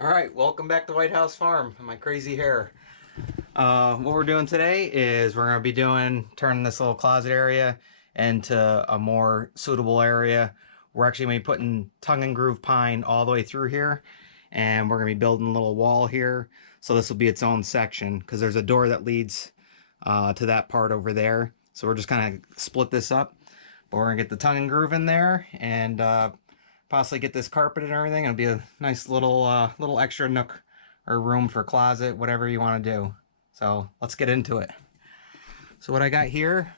Alright, welcome back to White House Farm, my crazy hair. What we're doing today is we're going to be turning this little closet area into a more suitable area. We're actually going to be putting tongue and groove pine all the way through here, and we're going to be building a little wall here, so this will be its own section, because there's a door that leads to that part over there. So we're just kind of split this up, but we're going to get the tongue and groove in there, and possibly get this carpeted and everything. It'll be a nice little extra nook or room for closet, whatever you want to do. So let's get into it. So what I got here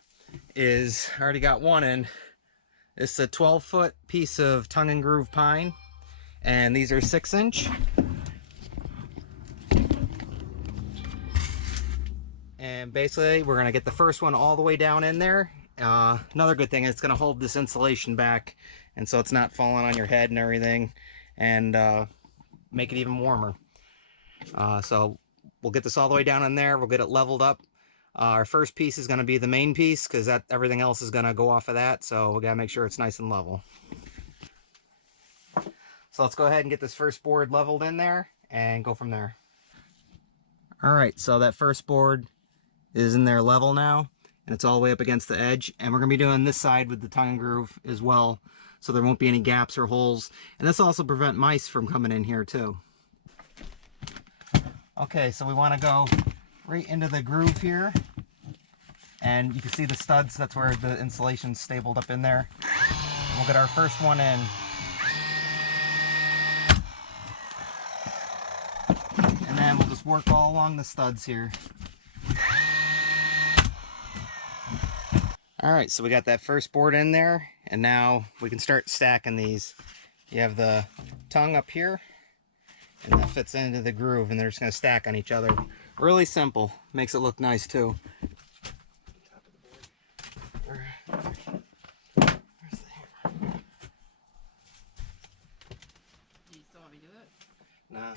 is, I already got one in. It's a 12-foot piece of tongue and groove pine, and these are 6-inch. And basically we're gonna get the first one all the way down in there. Another good thing is it's gonna hold this insulation back, and so it's not falling on your head and everything, and make it even warmer. So we'll get this all the way down in there. We'll get it leveled up. Our first piece is going to be the main piece, because everything else is going to go off of that, so we got to make sure it's nice and level. So let's go ahead and get this first board leveled in there and go from there. Alright, so that first board is in there level now, and it's all the way up against the edge, and we're going to be doing this side with the tongue and groove as well, so there won't be any gaps or holes, and this also prevent mice from coming in here too. Okay, so we want to go right into the groove here, and you can see the studs. That's where the insulation's stapled up in there. We'll get our first one in. And then we'll just work all along the studs here. Alright, so we got that first board in there, and now we can start stacking these. You have the tongue up here, and that fits into the groove, and they're just going to stack on each other. Really simple. Makes it look nice too. Where's the hammer? Do you still want me to do it? Nah.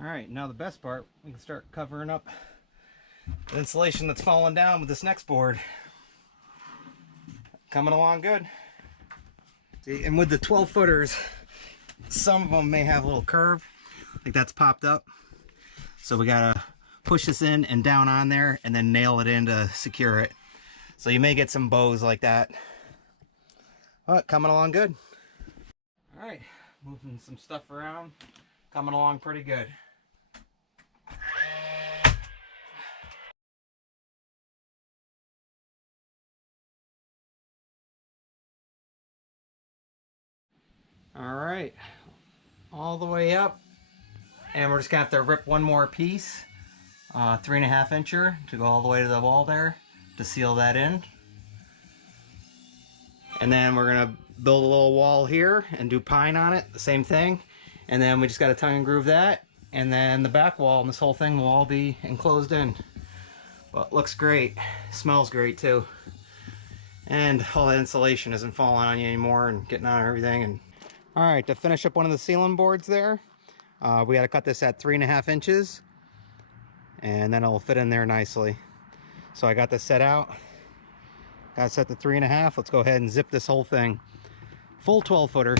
Alright, now the best part, we can start covering up the insulation that's falling down with this next board. Coming along good. See, and with the 12-footers, some of them may have a little curve, like that's popped up. So we gotta push this in and down on there, and then nail it in to secure it. So you may get some bows like that. But coming along good. Alright, moving some stuff around. Coming along pretty good. Alright, all the way up, and we're just gonna have to rip one more piece, 3.5 incher, to go all the way to the wall there to seal that in. And then we're gonna build a little wall here and do pine on it, the same thing. And then we just gotta tongue and groove that, and then the back wall and this whole thing will all be enclosed in. Well, it looks great, smells great too, and all that insulation isn't falling on you anymore and getting on everything. And alright, to finish up one of the ceiling boards there, we got to cut this at 3.5 inches, and then it'll fit in there nicely. So I got this set out, got it set to 3.5. Let's go ahead and zip this whole thing. Full 12-footer.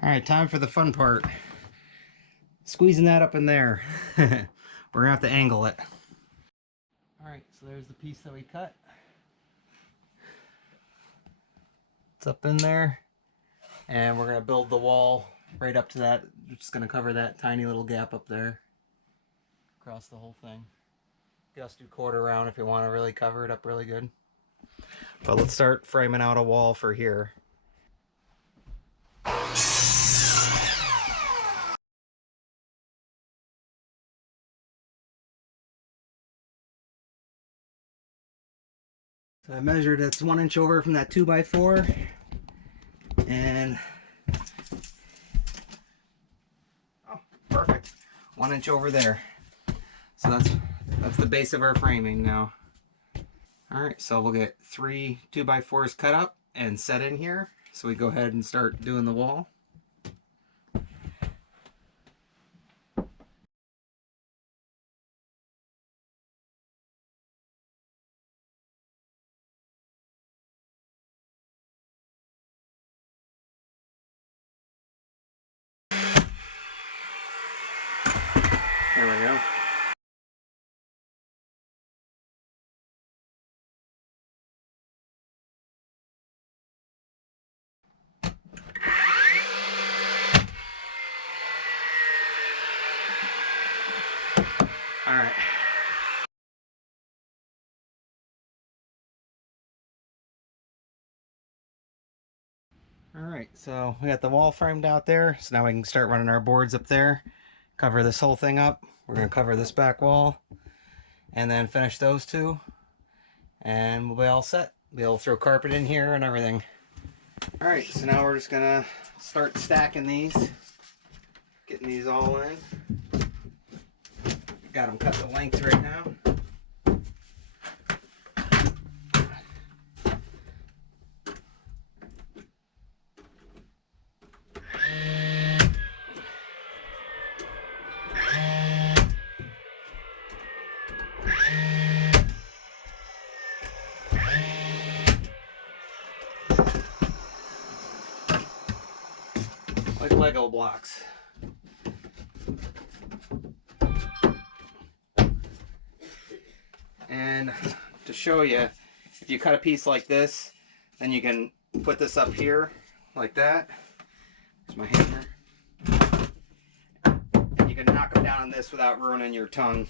Alright, time for the fun part. squeezing that up in there. We're gonna have to angle it. All right, so there's the piece that we cut. It's up in there, and we're gonna build the wall right up to that. We're just gonna cover that tiny little gap up there across the whole thing. Just do quarter round if you want to really cover it up really good. But let's start framing out a wall for here. So I measured it's 1 inch over from that 2x4, and oh, perfect, 1 inch over there. So that's the base of our framing now. All right, so we'll get 3 2x4s cut up and set in here. So we go ahead and start doing the wall. There we go. All right. All right, so we got the wall framed out there. So now we can start running our boards up there. Cover this whole thing up. We're gonna cover this back wall and then finish those two. And we'll be all set. Be able to throw carpet in here and everything. All right, so now we're just gonna start stacking these. Getting these all in. Got them cut to length right now. Like Lego blocks. And to show you, if you cut a piece like this, then you can put this up here like that. Here's my hammer. And you can knock them down on this without ruining your tongue.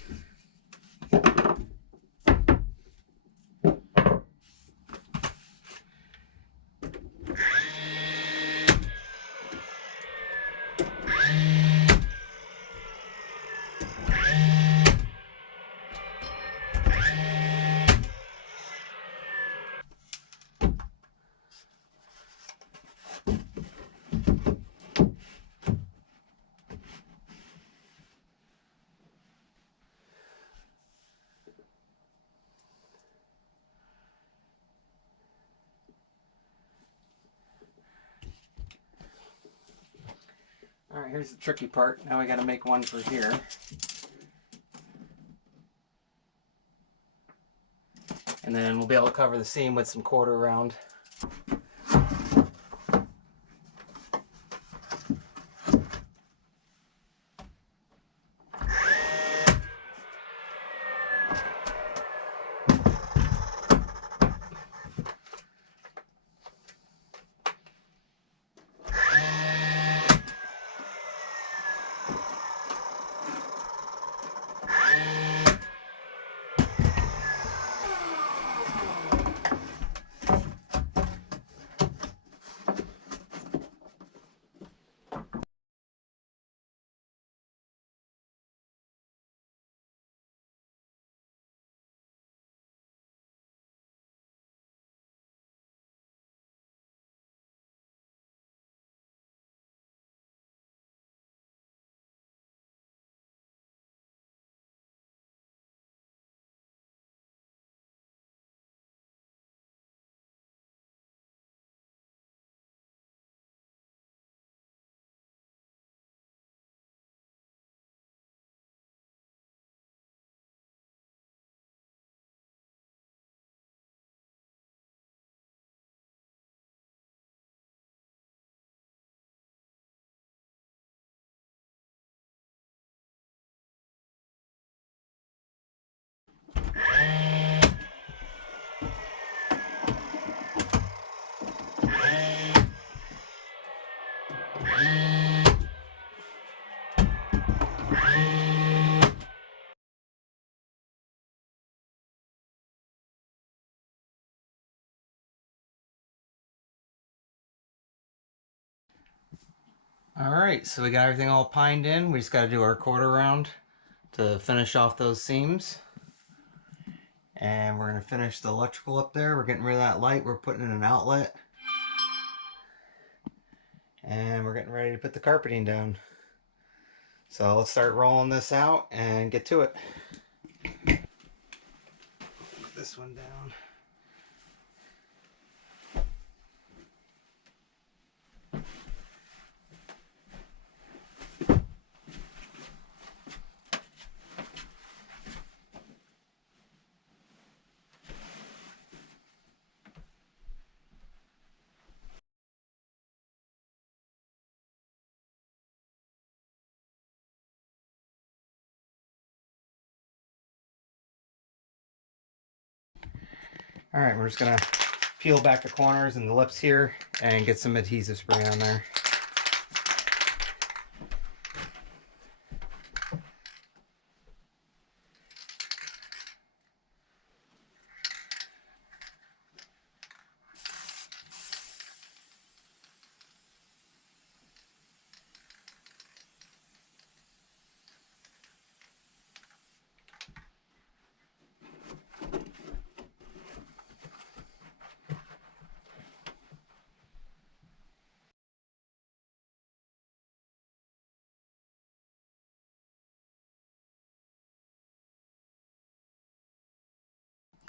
Alright, here's the tricky part. Now we gotta make one for here. And then we'll be able to cover the seam with some quarter round. Alright, so we got everything all pined in. We just got to do our quarter round to finish off those seams. And we're going to finish the electrical up there. We're getting rid of that light. We're putting in an outlet. And we're getting ready to put the carpeting down. So let's start rolling this out and get to it. Put this one down. Alright, we're just going to peel back the corners and the lips here and get some adhesive spray on there.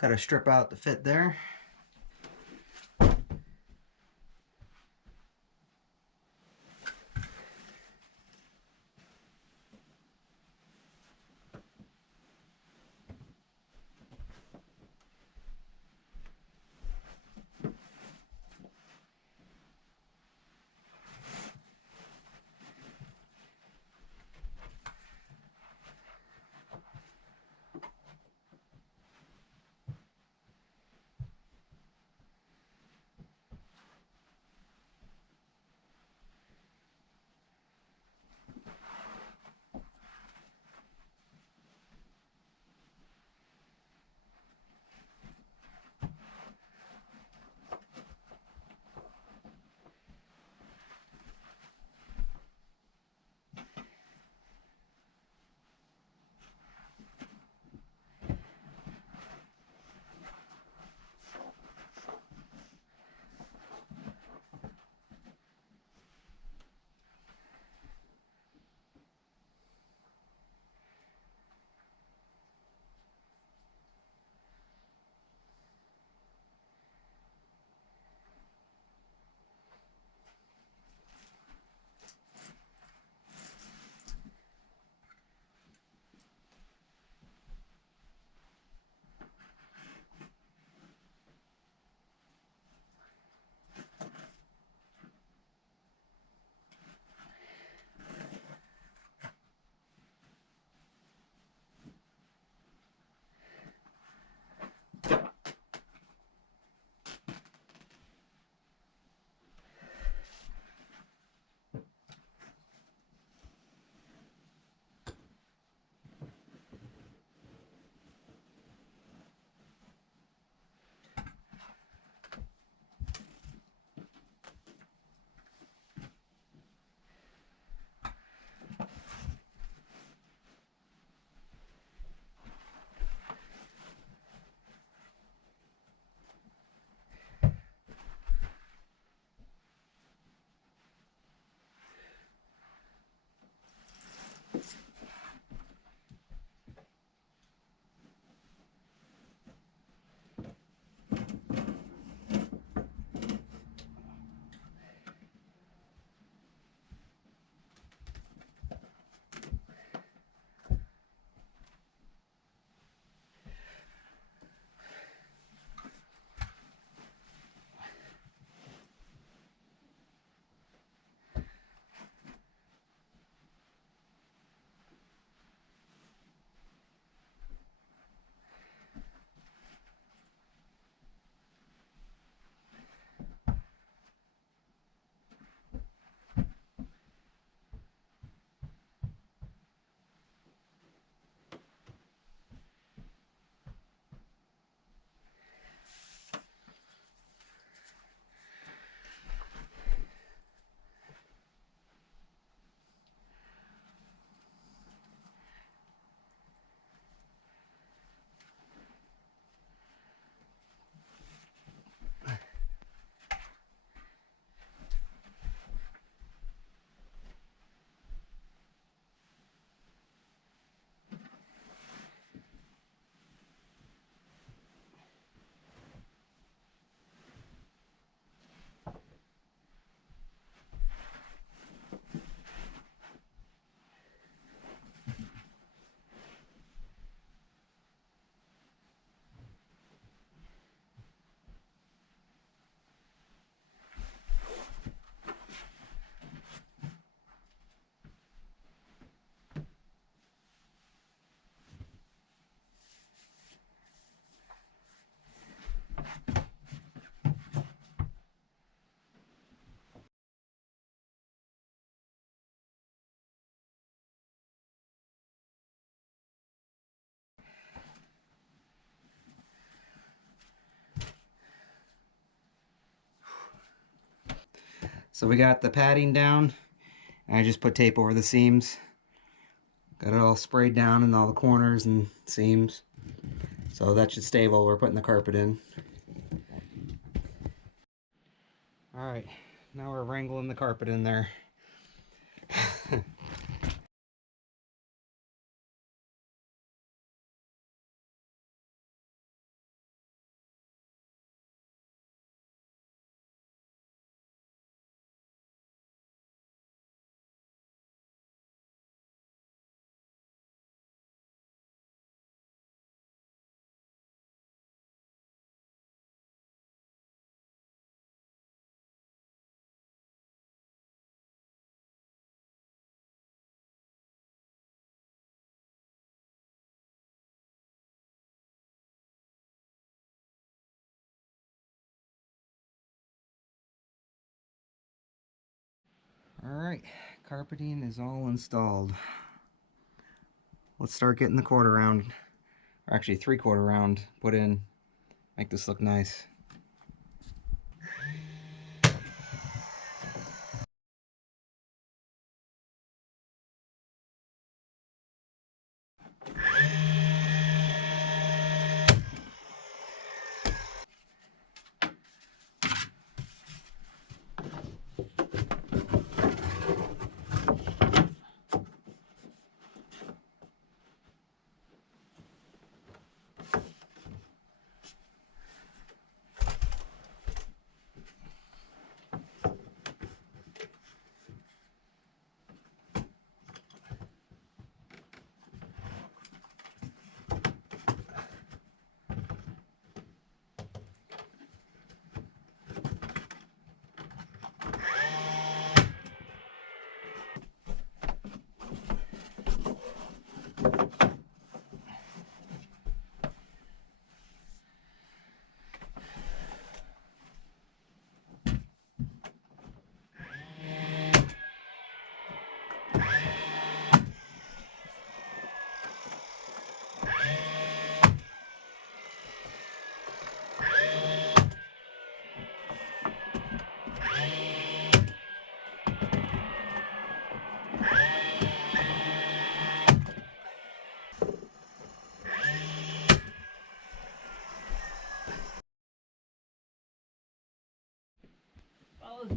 Got to strip out the fit there. So we got the padding down, and I just put tape over the seams. Got it all sprayed down in all the corners and seams. So that should stay while we're putting the carpet in. Alright, now we're wrangling the carpet in there. Alright, carpeting is all installed. Let's start getting the quarter round, or actually 3/4 round put in. Make this look nice.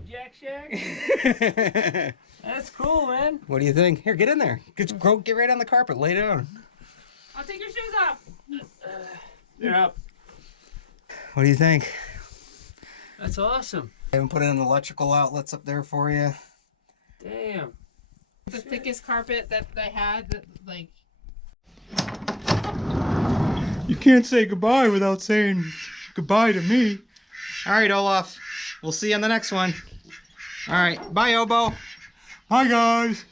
Jack Shack? That's cool, man. What do you think? Here, get in there. Get right on the carpet. Lay down. I'll take your shoes off. They're up. What do you think? That's awesome. I haven't put in electrical outlets up there for you. Damn. The thickest carpet that I had, that, like. You can't say goodbye without saying goodbye to me. All right, Olaf. We'll see you on the next one. All right. Bye, Obo. Hi, guys.